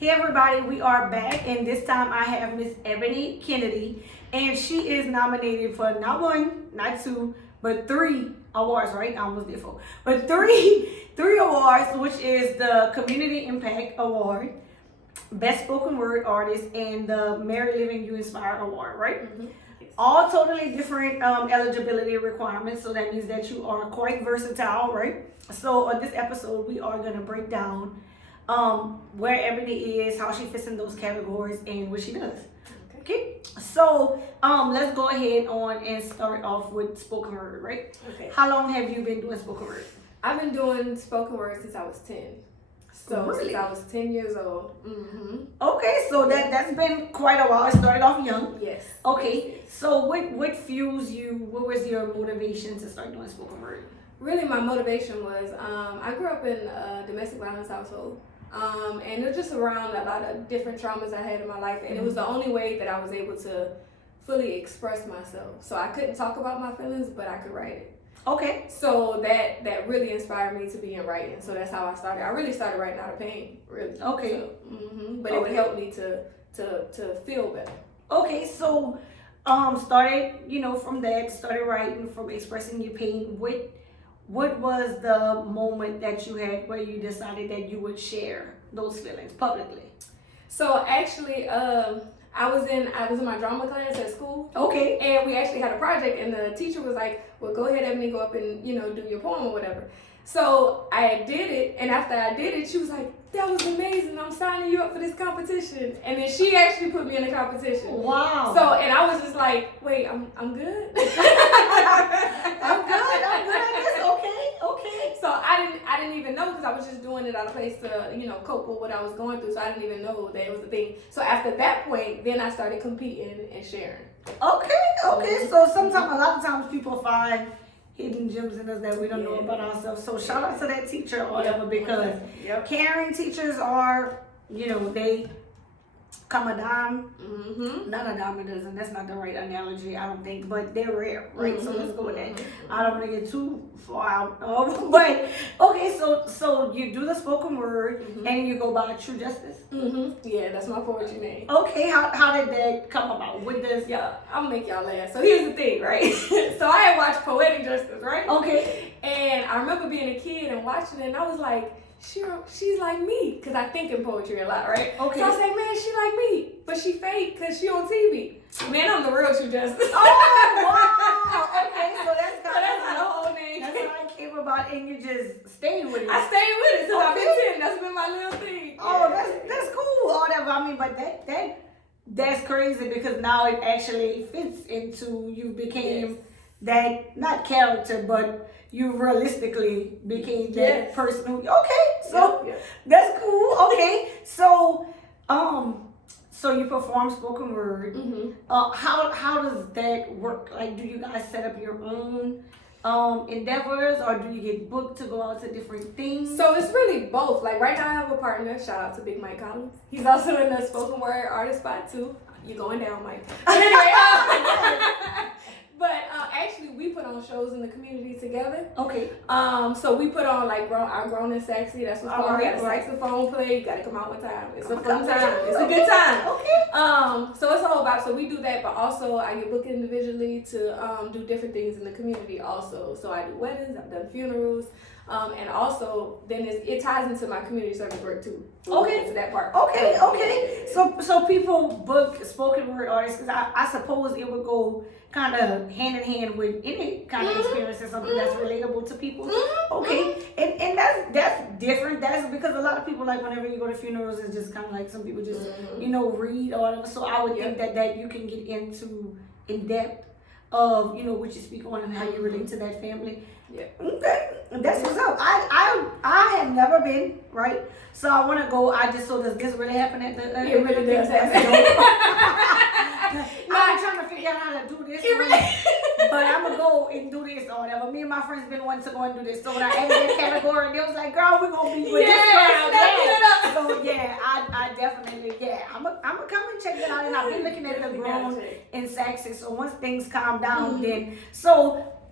Hey everybody, we are back, and this time I have Miss Ebony Kennedy, and she is nominated for not one, not two, but 3 awards, right? I almost did 4. But three awards, which is the Community Impact Award, Best Spoken Word Artist, and the Mary Living You Inspire Award, right? Mm-hmm. Yes. All totally different eligibility requirements, so that means that you are quite versatile, right? So on this episode, we are going to break down where Ebony is, how she fits in those categories, and what she does. Okay. So let's go ahead on and start off with spoken word, right? Okay. How long have you been doing spoken word? I've been doing spoken word since I was 10. So Really? since I was 10 years old. Mm-hmm. Okay, so that's been quite a while. It started off young. Yes. Okay. Yes. So what fuels you? What was your motivation to start doing spoken word? Really, my motivation was I grew up in a domestic violence household. And it was just around a lot of different traumas I had in my life. And it was the only way that I was able to fully express myself. So I couldn't talk about my feelings, but I could write it. Okay. So that really inspired me to be in writing. So that's how I started. I really started writing out of pain, really. Okay. So, but it would help me to feel better. Okay, so started, from that, started writing, from expressing your pain. What was the moment that you had where you decided that you would share those feelings publicly? So actually, I was in my drama class at school. Okay. And we actually had a project, and the teacher was like, "Well, go ahead, Ebony, go up and do your poem or whatever." So I did it, and after I did it, she was like, "That was amazing. I'm signing you up for this competition." And then she actually put me in the competition. Wow. So and I was just like, "Wait, I'm good." I'm good at this. Okay. So I didn't even know, because I was just doing it out of place to cope with what I was going through. So I didn't even know that it was a thing. So after that point, then I started competing and sharing. Okay. So a lot of times people find hidden gems in us that we don't know about ourselves. So shout out to that teacher or whatever, because caring teachers are, they come a dime. Mm-hmm. Not a dime a dozen. That's not the right analogy, I don't think, but they're rare, right? So let's go with that. I don't want to get too far out, but okay. So you do the spoken word, and you go by True Justice. Yeah, that's my poetry name. Okay, how did that come about? What does? Yeah, I'll make y'all laugh. So here's the thing, right? So I had watched Poetic Justice, right? Okay. And I remember being a kid and watching it, and I was like, she's like me, because I think in poetry a lot, right? Okay. So I was like, man, she like me, but she fake because she on TV. Man, I'm the real True Justice. Oh, wow. Okay, so that's the whole name. That's how it came about, and you just stayed with it. I stayed with it since I've Okay. been 10. That's been my little thing. Oh, that's cool. Or whatever. I mean, but that's crazy, because now it actually fits into you became that, not character, but you realistically became that person who, okay, so that's cool. Okay, so so you perform spoken word. How does that work? Like, do you guys set up your own endeavors, or do you get booked to go out to different things? So it's really both. Like right now I have a partner, shout out to Big Mike Collins. He's also in the spoken word artist spot too. You're going down, Mike. But anyway, but actually we put on shows in the community together. Okay. So we put on like our Grown and Sexy. That's what's called. We got a saxophone play. You gotta come out one time. It's a fun time. It's a good time. Okay. So it's a whole vibe. So we do that, but also I get booked individually to do different things in the community also. So I do weddings. I've done funerals. And also then it ties into my community service work too. Okay. Into that part. Okay. So people book spoken word artists, because I suppose it would go kind of hand in hand with any kind of experience or something that's relatable to people. Okay. And that's different. That's because a lot of people, like, whenever you go to funerals, it's just kind of like some people just read or whatever. So I would think that you can get into in depth of what you speak on and how you relate to that family. Yeah. Okay. That's what's up. I have never been, right? So I want to go. Does this really happen at the? It really does happen. I'm trying to figure out how to do this. But I'm gonna go and do this or whatever. Me and my friends been wanting to go and do this. So when I added that category, they was like, "Girl, we're gonna be with this person." So I definitely I'm gonna come and check it out. And I've been looking at the Grown and Sexy. So once things calm down, then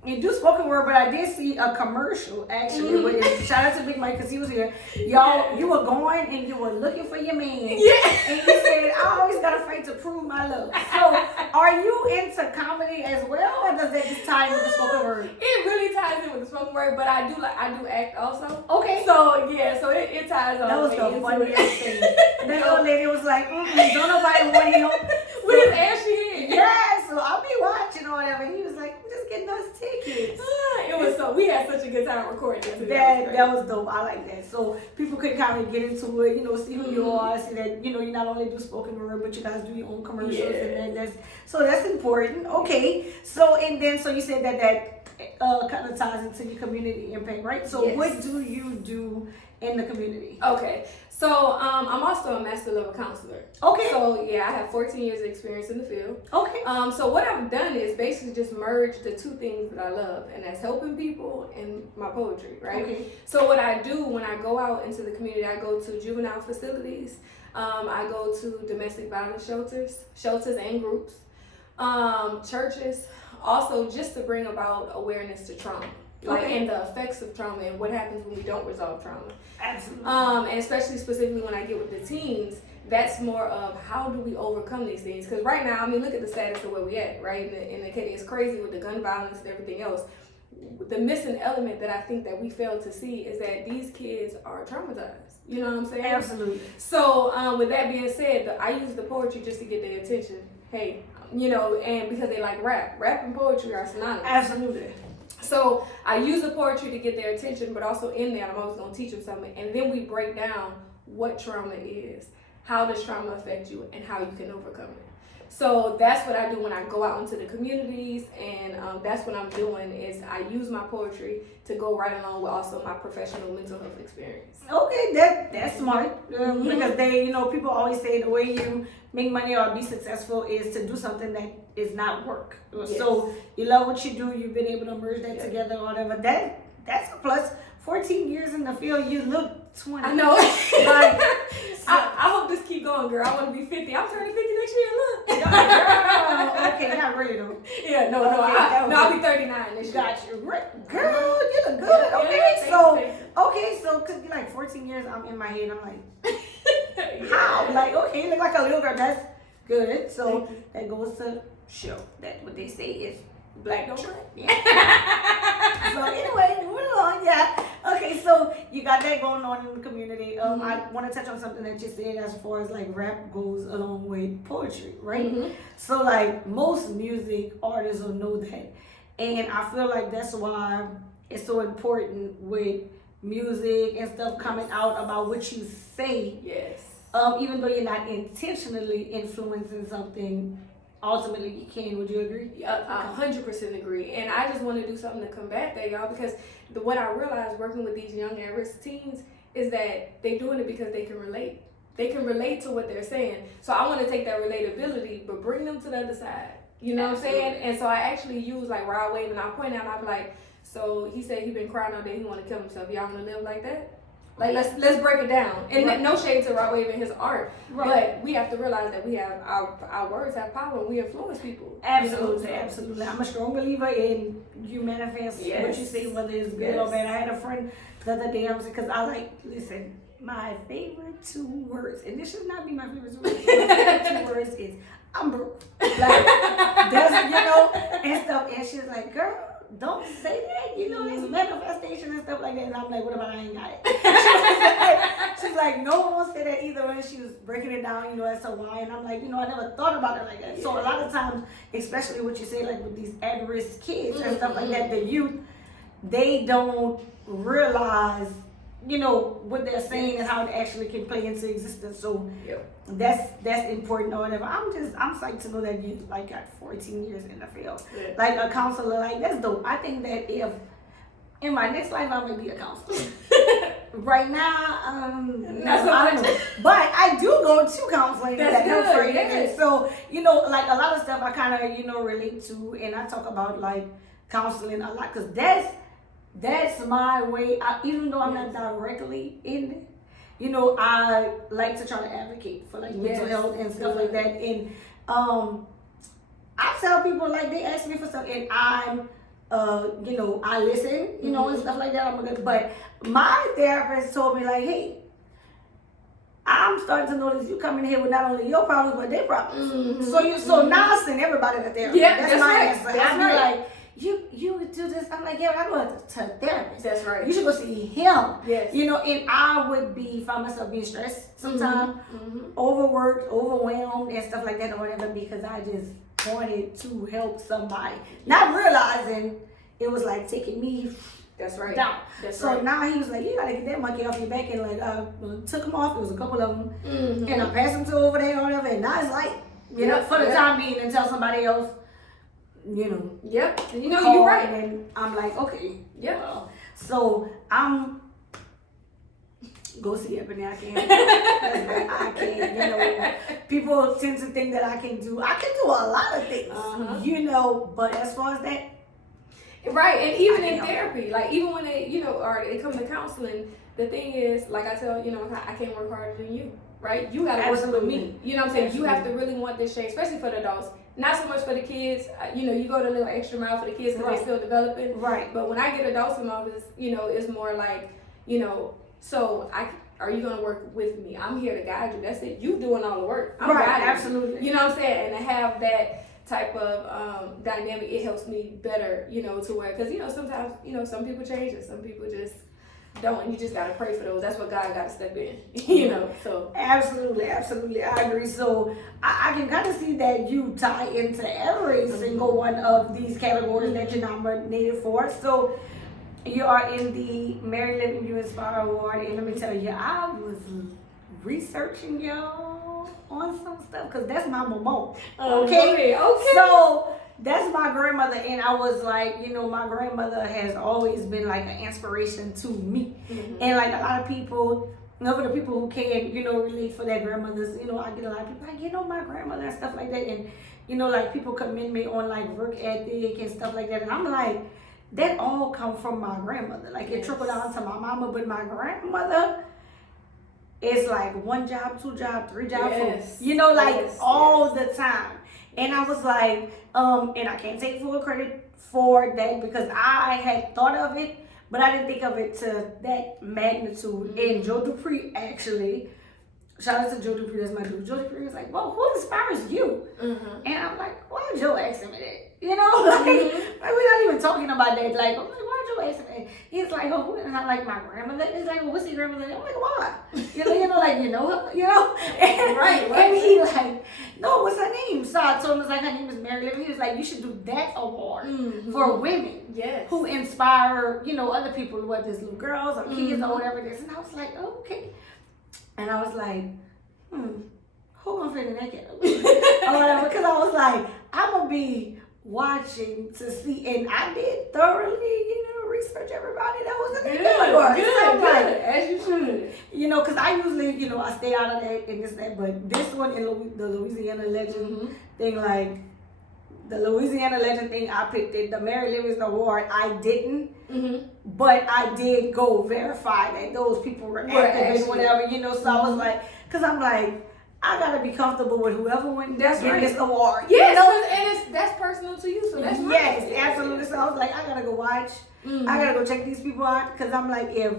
You do spoken word, but I did see a commercial actually. With shout out to Big Mike because he was here. Y'all, you were going and you were looking for your man. Yeah. And you said, I always got to fight to prove my love. So, are you into comedy as well, or does that just tie in with the spoken word? It really ties in with the spoken word, but I do act also. Okay. So yeah, so it ties on. That was the funniest thing. That old lady was like, don't nobody want him. With his ashy head. Yeah, so I'll be watching or whatever. And he was like, I'm just getting those tickets. It was so, we had such a good time recording it. That was dope. I like that. So people could kind of get into it, see who you are, see that, you not only do spoken word, but you guys do your own commercials. And that's important. Okay. So you said that kind of ties into your community impact, right? So what do you do in the community? Okay. So I'm also a master level counselor. Okay. So yeah, I have 14 years of experience in the field. Okay. So what I've done is basically just merge the two things that I love, and that's helping people and my poetry, right? Okay. So what I do when I go out into the community, I go to juvenile facilities, I go to domestic violence shelters and groups, churches, also just to bring about awareness to trauma. And the effects of trauma and what happens when we don't resolve trauma. Absolutely. And especially specifically when I get with the teens, that's more of how do we overcome these things? Because right now, look at the status of where we at, right? And it's crazy with the gun violence and everything else. The missing element that I think that we fail to see is that these kids are traumatized. You know what I'm saying? Absolutely. So with that being said, I use the poetry just to get their attention. Hey, and because they like rap. Rap and poetry are synonymous. Absolutely. So I use the poetry to get their attention, but also in there, I'm always going to teach them something. And then we break down what trauma is, how does trauma affect you, and how you can overcome it. So that's what I do when I go out into the communities, and that's what I'm doing is I use my poetry to go right along with also my professional mental health experience. Okay, that's smart because people always say the way you make money or be successful is to do something that is not work. Yes. So you love what you do, you've been able to merge that together or whatever. That's a plus. 14 years in the field, you look 20. I know. I hope this keep going, girl. I want to be 50. I'm turning 50 next year. Look. Girl. Okay, not really though. Yeah, no. I'll be 39 this year. Got you. Girl, you look good. Okay, so because you're like 14 years, I'm in my head. I'm like, how? Like, okay, you look like a little girl. That's good. So that goes to show that what they say is black don't crack. Yeah. So anyway, moving along. Yeah. Okay, so you got that going on in the community. I want to touch on something that you said as far as like rap goes along with poetry, right? Mm-hmm. So like most music artists will know that, and I feel like that's why it's so important with music and stuff coming out about what you say. Yes. Even though you're not intentionally influencing something. Ultimately, you can. Would you agree? 100% agree. And I just want to do something to combat that, y'all, because what I realized working with these young at-risk teens is that they're doing it because they can relate. They can relate to what they're saying. So I want to take that relatability, but bring them to the other side. You know what I'm saying? And so I actually use like Rod Wave, and I point out, I'm like, so he said he been crying all day, he want to kill himself. Y'all want to live like that? Like let's break it down. And no shade to Rod Wave and his art, but we have to realize that we have our words have power and we influence people. Absolutely, absolutely. I'm a strong believer in you manifest what you say, whether it's good or bad. I had a friend the other day, because listen, my favorite 2 words, and this should not be my favorite 2 words. My favorite 2 words is I'm broke. Like that's and stuff. And she's like, girl, don't say that, it's manifestation and stuff like that. And I'm like, what about I ain't got it? She's like, no one wants to say that either. And she was breaking it down, as to why. And I'm like, I never thought about it like that. So a lot of times, especially what you say, like with these at-risk kids and stuff like that, the youth, they don't realize, what they're saying and how it actually can play into existence. So that's important or whatever. I'm psyched to know that you got 14 years in the field. Yeah. Like a counselor, that's dope. I think that if in my next life I might be a counselor. Right now, not so much. But I do go to counseling. That's good. Yes. So, like a lot of stuff I kind of, relate to, and I talk about like counseling a lot because that's my way. Even though I'm not directly in it, I like to try to advocate for like mental health and stuff like that. And I tell people, like, they ask me for stuff and I'm I listen, and stuff like that. I'm good. But my therapist told me like, hey, I'm starting to notice you coming here with not only your problems but their problems. So now I send everybody to therapy. Yeah, that's my right. answer. That's I be right. like, you would do this. I'm like, yeah, but I go to a therapist. That's right. You should go see him. Yes. And I would find myself being stressed sometimes, overworked, overwhelmed, and stuff like that, or whatever, because I just wanted to help somebody, not realizing it was like taking me. That's right. Down. So now he was like, you gotta get that monkey off your back, and like took him off. There was a couple of them, and I passed him to over there or whatever. And now it's like, for the time being, until somebody else, Yep. And you're right. And then I'm like, okay. Yeah. So I'm go see Ebony. I can't. I can't. People tend to think that I can do a lot of things. But as far as that. Right, and even in therapy, like even when they, or they come to counseling, the thing is, like I tell, I can't work harder than you, right? You gotta work with me. You know what I'm saying? Absolutely. You have to really want this change, especially for the adults. Not so much for the kids. You go the little extra mile for the kids because they're still developing. Right. But when I get adults in my office, it's more like, so are you gonna work with me? I'm here to guide you. That's it. You doing all the work. I'm guiding absolutely. You know what I'm saying? And to have that type of dynamic, it helps me better, to where, because sometimes some people change and some people just don't, and you just gotta pray for those. That's what God gotta step in. So absolutely I agree. So I can kind of see that you tie into every single one of these categories that you're nominated for. So you are in the Married Living You Inspire Award, and let me tell you, I was researching y'all on some stuff because that's my mama. Okay. So that's my grandmother, and I was like, my grandmother has always been like an inspiration to me, and like a lot of people, for the people who can, relate for their grandmothers, I get a lot of people like, my grandmother and stuff like that, and like people commend me on like work ethic and stuff like that, and I'm like, that all come from my grandmother. Like it trickled down to my mama, but my grandmother. It's like 1 job, 2 job, 3 job, 4. All the time. And I was like, and I can't take full credit for that because I had thought of it, but I didn't think of it to that magnitude. And Joe Dupree actually, shout out to Joe Dupree, that's my dude. Joe Dupree was like, well, who inspires you? And I'm like, why Joe asking me that? Like we're not even talking about that. Like, I'm like, why Joe asking me that? He's like, oh, and I'm like, my grandmother. He's like, well, what's your grandmother? I'm like, why? Right. And he like, no, what's her name? So I told him, like, her name is Mary Living. He was like, you should do that award for women who inspire, other people, whether it's little girls or kids or whatever it is. And I was like, oh, okay. And I was like, who gonna fit in that category? Or whatever, because I was like, I'm gonna be watching to see, and I did thoroughly, research everybody that was in that category. Good, as you should. Because I usually, I stay out of that and this and that, but this one in the Louisiana Legend thing, like the Louisiana Legend thing, I picked it. The Mary Living's Award, I didn't, but I did go verify that those people were active and whatever, So I was like, because I'm like, I gotta be comfortable with whoever wins this award. And that's personal to you, so that's right. Yes, absolutely. So I was like, I gotta go watch. I gotta go check these people out because I'm like, if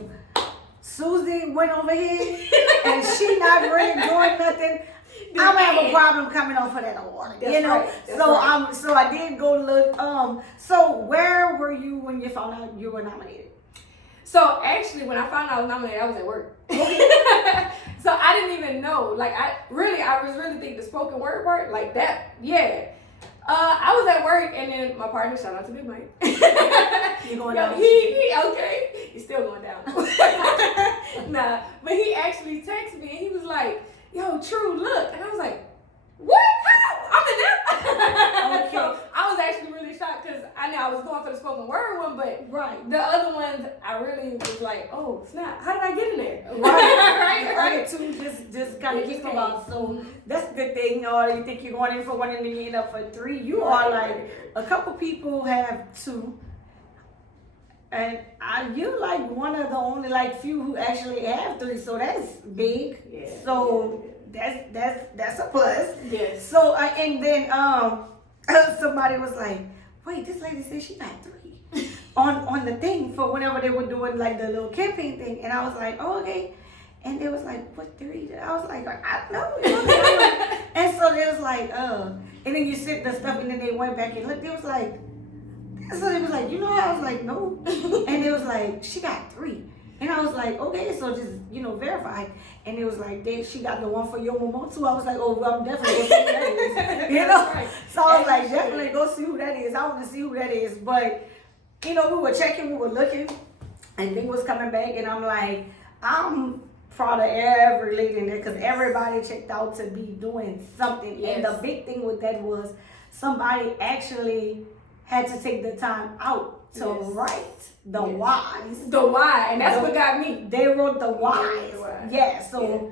Susie went over here and she not really doing nothing, I'm gonna have a problem coming off of that award. So I did go look. So where were you when you found out you were nominated? So actually, when I found out I was nominated, I was at work. So I didn't even know. Like I was really thinking the spoken word part, like that. Yeah. I was at work, and then my partner, shout out to Big Mike. You going down? He okay. He's still going down. Nah, but he actually texted me, and he was like, "Yo, True, look," and I was like, "What? How? I'm in there." Okay. So I was actually really shocked because I knew I was going for the spoken word one, but the other ones I really was like, "Oh snap! How did I get in there?" Right. Two just kind of kick them out. So that's a good thing. Or you think you're going in for one and then you end up for 3. You are like a couple people have 2. And you're like one of the only few who actually have 3, so that's big. Yeah. So that's a plus. Yes. So and then somebody was like, wait, this lady said she got 3. on the thing for whenever they were doing like the little campaign thing, and I was like, oh, okay. And they was like, what 3? I was like, I don't know. And so they was like, and then you sent the stuff, and then they went back and looked. They was like, so they was like, you know, I was like, no. And it was like, she got 3. And I was like, okay, so just, verify. And it was like, she got the one for your mom too. I was like, oh, well, I'm definitely going to see who that is. Right. So I was like, definitely go see who that is. I want to see who that is. But, we were checking, we were looking, and things was coming back. And I'm like, I'm proud of every lady in there because everybody checked out to be doing something. Yes. And the big thing with that was somebody actually had to take the time out to write the whys. The why, and that's what got me. They wrote the whys. Yeah, so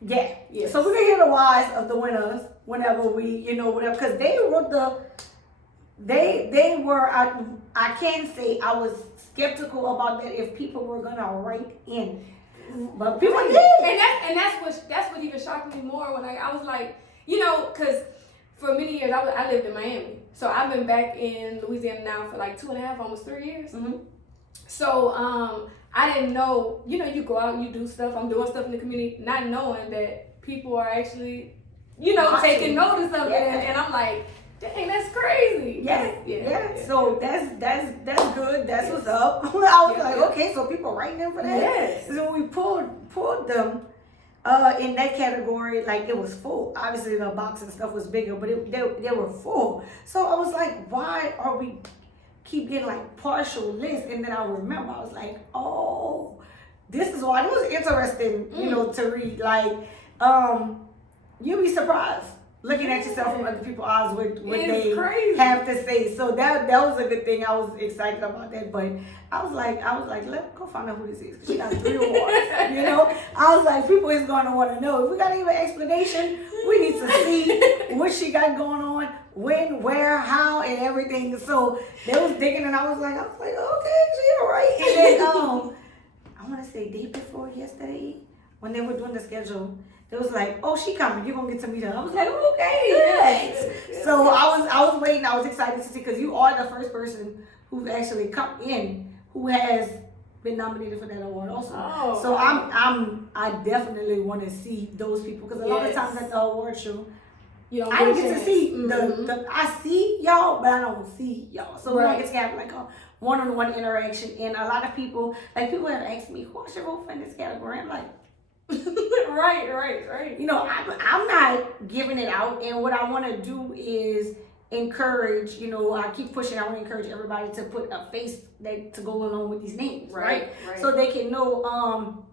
yeah. So we're gonna hear the whys of the winners whenever we, whatever, because they wrote they were, I can say I was skeptical about that if people were gonna write in. But people did. And that's what even shocked me more when I was like, because for many years I lived in Miami. So I've been back in Louisiana now for like 2.5, almost 3 years. Mm-hmm. So I didn't know, you go out and you do stuff. I'm doing stuff in the community, not knowing that people are actually, taking notice of it. And I'm like, dang, that's crazy. Yeah. So that's good. That's what's up. I was like, okay, so people writing them for that. Yes. So when we pulled them in that category, like it was full. Obviously the box and stuff was bigger, but they were full. So I was like, why are we keep getting like partial lists? And then I remember, I was like, oh, this is why. It was interesting, to read. Like, you'll be surprised looking at yourself from other people's eyes what they have to say. So that was a good thing. I was excited about that, but I was like, let's go find out who this is. She got 3 awards, I was like, people is going to want to know. If we got to give an explanation, we need to see what she got going on, when, where, how, and everything. So they was digging, and I was like, okay, she all right. And then I want to say day before yesterday, when they were doing the schedule, it was like, oh, she coming. You're gonna get to meet her. I was like, okay, thanks. So I was waiting. I was excited to see, because you are the first person who's actually come in who has been nominated for that award also. Oh, so I definitely want to see those people, because a lot of times at the award show, I don't get to see the I see y'all, but I don't see y'all. So we don't get to have like a one-on-one interaction. And a lot of people have asked me, who should I vote for in this category? I'm like, right. I'm not giving it out, and what I want to do is encourage. I keep pushing. I want to encourage everybody to put a face to go along with these names, right? So they can know.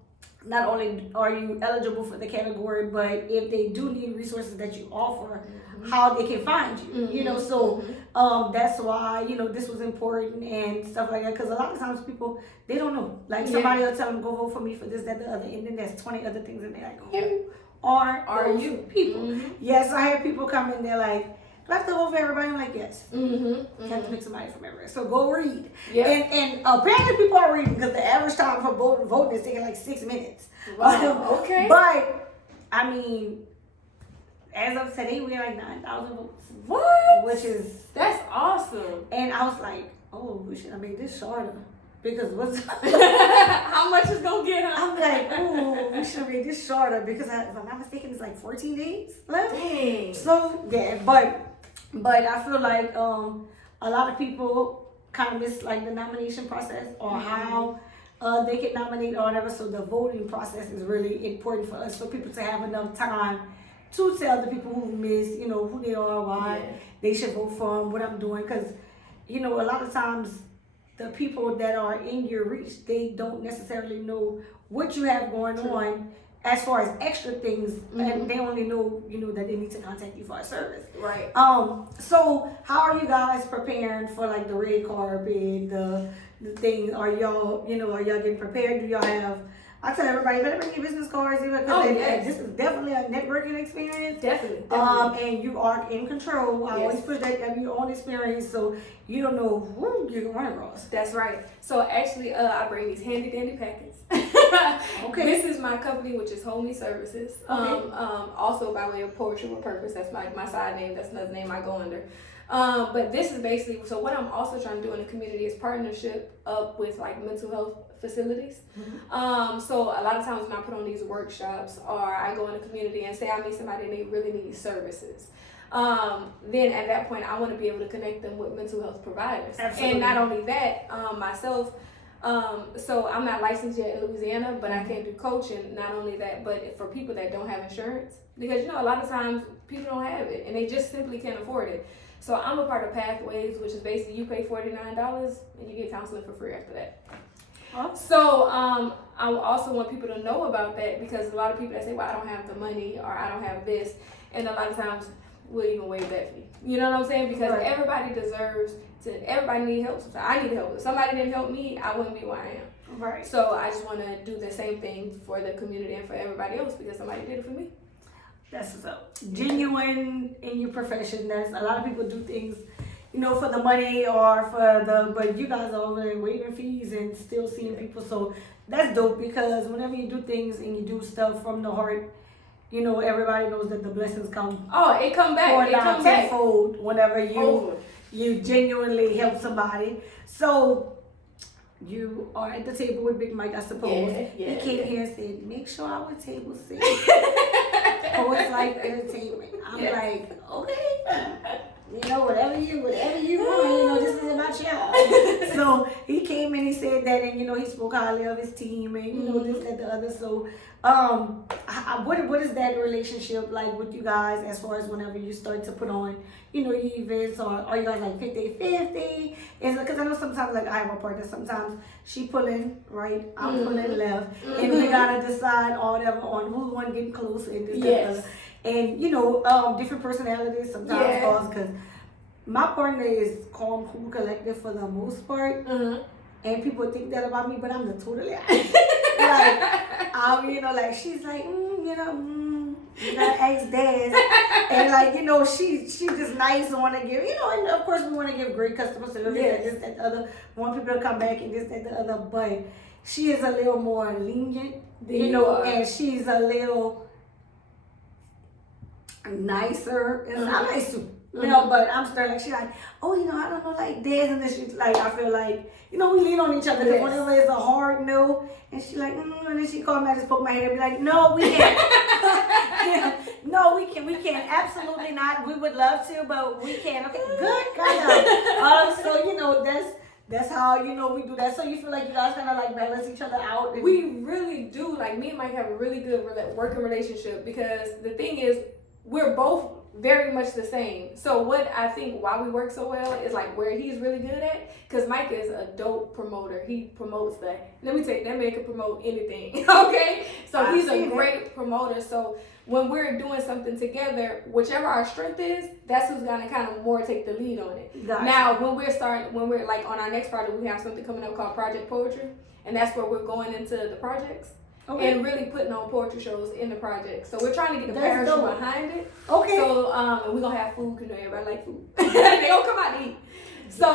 Not only are you eligible for the category, but if they do need resources that you offer, how they can find you. That's why this was important and stuff like that, because a lot of times people, they don't know. Like somebody will tell them, go vote for me for this, that, the other, and then there's 20 other things, and they're like, who are you people? Yes, I had people come in, they're like, do I have to vote for everybody? I'm like, yes. You have to pick somebody from everywhere. So go read. And apparently people are reading, because the average time for voting is taking like 6 minutes. Wow. Okay. But I mean, as of today, we have like 9,000 votes. What? That's awesome. And I was like, oh, we should have made this shorter. Because how much is gonna get her? I'm like, oh, we should have made this shorter, because if I'm not mistaken, it's like 14 days left. Dang. So yeah, but I feel like a lot of people kind of miss like the nomination process, or how they can nominate or whatever. So the voting process is really important for us, for people to have enough time to tell the people who miss, who they are, why they should vote for them, what I'm doing. Because, a lot of times the people that are in your reach, they don't necessarily know what you have going on as far as extra things, and they only know, that they need to contact you for a service. Right. So how are you guys preparing for like the red carpet, the thing? Are y'all getting prepared? Do y'all have I tell everybody, you better bring your business cards, because this is definitely a networking experience. Definitely. And you are in control. I always put that of your own experience, so you don't know who you're going to run across. That's right. So actually, I bring these handy dandy packets. Okay. This is my company, which is Homey Services. Okay. Also by way of Poetry with Purpose. That's my side name. That's another name I go under. But this is basically, so what I'm also trying to do in the community is partnership up with like mental health facilities. So a lot of times when I put on these workshops, or I go in the community and say I meet somebody and they really need services, then at that point I want to be able to connect them with mental health providers. Absolutely. And not only that, myself, so I'm not licensed yet in Louisiana, but I can do coaching. Not only that, but for people that don't have insurance, because a lot of times people don't have it and they just simply can't afford it. So I'm a part of Pathways, which is basically you pay $49 and you get counseling for free after that. So I also want people to know about that, because a lot of people that say, well, I don't have the money, or I don't have this, and a lot of times we'll even waive that fee. You know what I'm saying? Because everybody deserves to, everybody needs help. Sometimes I need help. If somebody didn't help me, I wouldn't be where I am. Right. So I just want to do the same thing for the community and for everybody else, because somebody did it for me. That's what's up. Genuine in your profession. That's a lot of people do things, for the money or but you guys are over there waiving fees and still seeing people. So that's dope, because whenever you do things and you do stuff from the heart, everybody knows that the blessings come. Oh, it come back. It come back tenfold whenever you genuinely help somebody. So you are at the table with Big Mike, I suppose. He came here and said, make sure our table sits. Poets Life Entertainment. I'm like, okay. Whatever you want, this is about y'all. So he came and he said that, and he spoke highly of his team, and this, that, the other. So what is that relationship like with you guys, as far as whenever you start to put on your events, or are you guys like 50-50? Is because I know sometimes, like, I have a partner, sometimes she pulling right, I'm pulling left, and we gotta decide or whatever on who's one getting close and this, that, the other. And different personalities sometimes cause, because my partner is calm, cool, collected for the most part, and people think that about me, but I'm the totally opposite. Like she's like, you gotta ask Dad, and she's just nice and want to give, and of course we want to give great customer service, and this, that, the other. We want people to come back and this, that, the other, but she is a little more lenient, and she's a little nicer, and I'm nice too, but I'm still like, she's like, oh, I don't know, like this, and then she's like, I feel like, we lean on each other, because whenever it's a hard no, and she's like, and then she called me, I just poke my head and be like, no, we can't. No, we can't, absolutely not. We would love to, but we can't. Okay, good, kind of. So, that's how, we do that. So you feel like you guys kind of like balance each other out? We really do. Like, me and Mike have a really good working relationship, because the thing is, we're both very much the same. So what I think why we work so well is like where he's really good at, because Mike is a dope promoter. He promotes that. Let me tell you, that man can promote anything. Okay? So he's a great promoter. So when we're doing something together, whichever our strength is, that's who's gonna kind of more take the lead on it. Gotcha. Now when we're like on our next project, we have something coming up called Project Poetry, and that's where we're going into the projects. Okay. And really putting on poetry shows in the project. So we're trying to get the parachute behind it. Okay. So and we're gonna have food, because everybody like food. They gonna come out to eat. So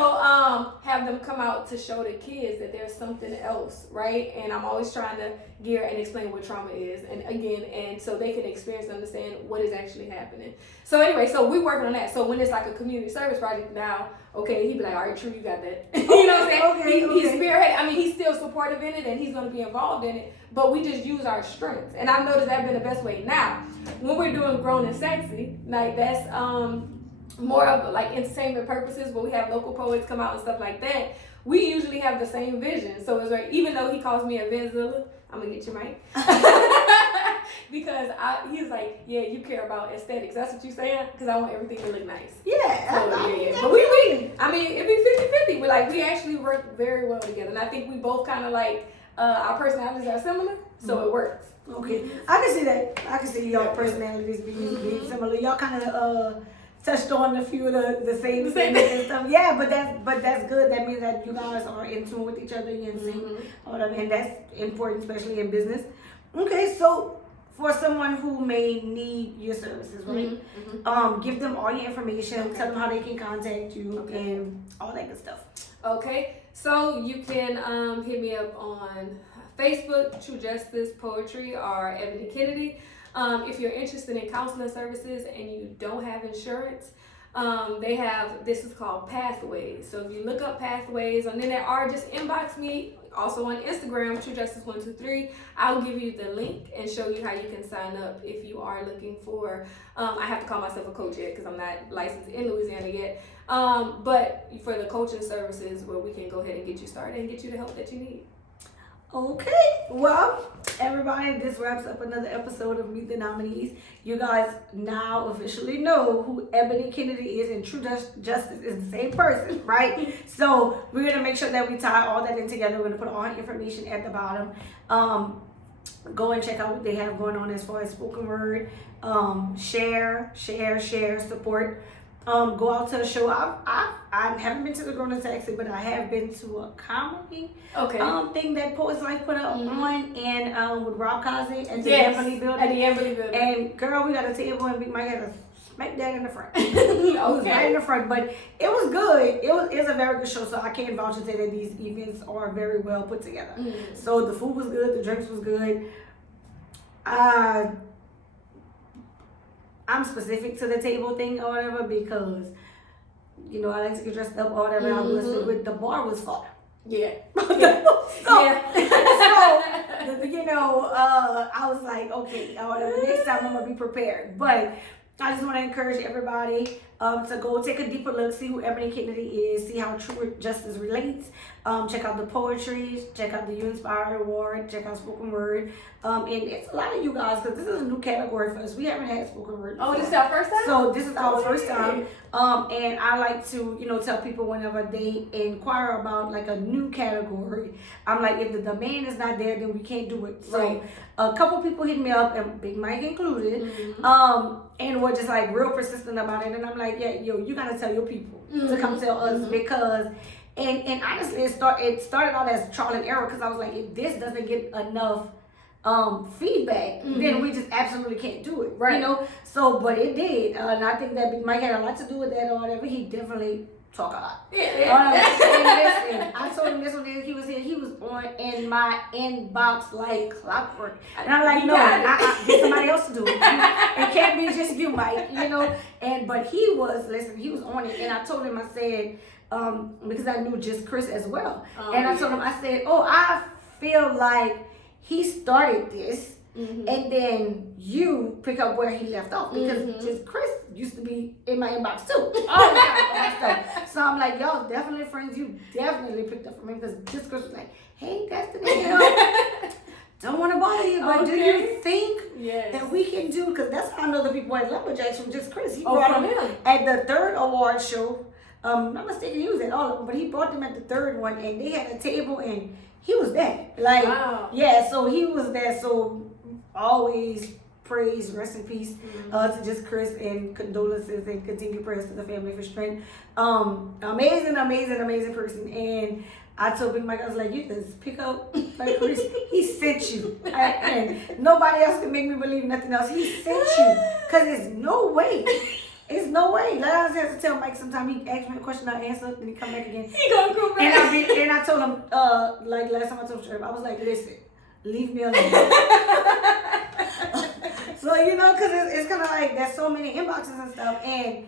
have them come out to show the kids that there's something else, right? And I'm always trying to gear and explain what trauma is, and so they can experience and understand what is actually happening. So anyway, so we're working on that. So when it's like a community service project now, okay, he'd be like, all right, true, you got that. You know what I'm saying? He's spearheaded. He's still supportive in it, and he's going to be involved in it, but we just use our strengths. And I've noticed that's been the best way. Now, when we're doing Grown and Sexy, like that's more of like entertainment purposes, where we have local poets come out and stuff like that, we usually have the same vision. So it's like, even though he calls me a Venzilla, I'm going to get you, Mike. Because he's like, yeah, you care about aesthetics. That's what you're saying? Because I want everything to look nice. Yeah. So, yeah. But it'd be 50-50. We actually work very well together. And I think we both kind of like, our personalities are similar, so it works. Okay. I can see that. I can see y'all personalities being similar. Y'all kind of touched on a few of the same things and stuff. Yeah, but that's good. That means that you guys are in tune with each other and sync, and that's important, especially in business. Okay, so for someone who may need your services, right? Give them all your information. Tell them how they can contact you and all that good stuff. Okay, so you can hit me up on Facebook, True Justice Poetry, or Ebony Kennedy. If you're interested in counseling services and you don't have insurance, they have, this is called Pathways. So if you look up Pathways on the internet, or just inbox me, also on Instagram, True Justice 123. I'll give you the link and show you how you can sign up if you are looking for, I have to call myself a coach yet because I'm not licensed in Louisiana yet. But for the coaching services where we can go ahead and get you started and get you the help that you need. Okay, well, everybody, this wraps up another episode of Meet the Nominees. You guys now officially know who Ebony Kennedy is, and True Justice is the same person, right? So we're going to make sure that we tie all that in together. We're going to put all the information at the bottom. Go and check out what they have going on as far as spoken word. Share, support. Go out to a show. I haven't been to the Grown and Taxi, but I have been to a comedy thing that Poets Life put up on, and with Rob Kazi at the Ebony Building. At the Ebony Building. And girl, we got a table and Big Mike had to smack that in the front. It was right in the front, but it was good. It's a very good show, so I can't vouch and say that these events are very well put together. So the food was good, the drinks was good. I'm specific to the table thing or whatever because, I like to get dressed up or whatever. I was with the bar was fun. Yeah. I was like, okay, or whatever. Next time I'm gonna be prepared. But I just want to encourage everybody to go take a deeper look, see who Ebony Kennedy is, see how True Justice relates. Check out the poetry, check out the You Inspire Award, check out spoken word. And it's a lot of you guys because this is a new category for us. We haven't had spoken word before. Oh, this is our first time? So this is our first time. And I like to, tell people whenever they inquire about like a new category, I'm like, if the demand is not there, then we can't do it. So a couple people hit me up, and Big Mike included, and were just like real persistent about it. And I'm like, yeah, you gotta tell your people to come tell us because, and honestly, it started out as trial and error because I was like, if this doesn't get enough feedback, then we just absolutely can't do it, So, but it did, and I think that Big Mike had a lot to do with that or whatever. He definitely talk a lot. And listen, I told him this when he was here. He was in my inbox like clockwork, and I'm like, no, get somebody else to do it. It can't be just you, Mike. But he was on it, and I told him, I said, because I knew just Chris as well, and I told him, I said, I feel like he started this, and then you pick up where he left off because just Chris used to be in my inbox too. All the time. So I'm like, y'all definitely friends. You definitely picked up from me because just Chris was like, hey, that's the name. Don't want to bother you, but do you think that we can do? Because that's how I know the people at Lumberjacks from just Chris. He brought them at the third award show. I'm not mistaken, he was at all of them, but he brought them at the third one, and they had a table, and he was there. So he was there. So always praise, rest in peace to just Chris, and condolences and continued prayers to the family for strength. Amazing person. And I told Big Mike, I was like, you just pick up like Chris. He sent you. And nobody else can make me believe nothing else. He sent you. Because there's no way. It's no way. Like I have to tell Mike sometimes he asks me a question, I answer, then he come back again. He gonna come back. And I told him, like last time I told Trevor, I was like, listen, leave me alone. So, because it's kind of like there's so many inboxes and stuff, and,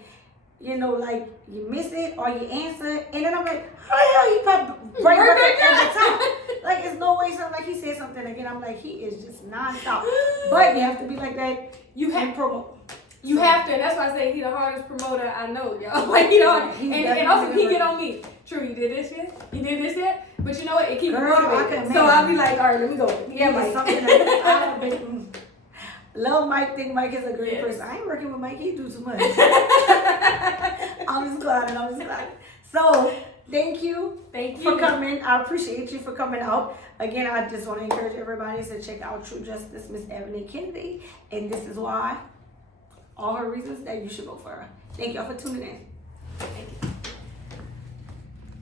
like you miss it or you answer, and then I'm like, how the hell he pop right back at the top? Like, it's no way something like he said something again. I'm like, he is just nonstop. But you have to be like that. You have promote. You have to, and that's why I say he's the hardest promoter I know, y'all. And also he get on me. True, you did this yet? You did this yet? But you know what? It keeps me motivated. So I'll be like, all right, let me go. Yeah, Mike. Love Mike. Think Mike is a great person. I ain't working with Mike. He do too much. I'm just glad. So thank you for coming. I appreciate you for coming out. Again, I just want to encourage everybody to check out True Justice, Miss Ebony Kennedy, and this is why. all her reasons that you should vote for her. Thank y'all for tuning in.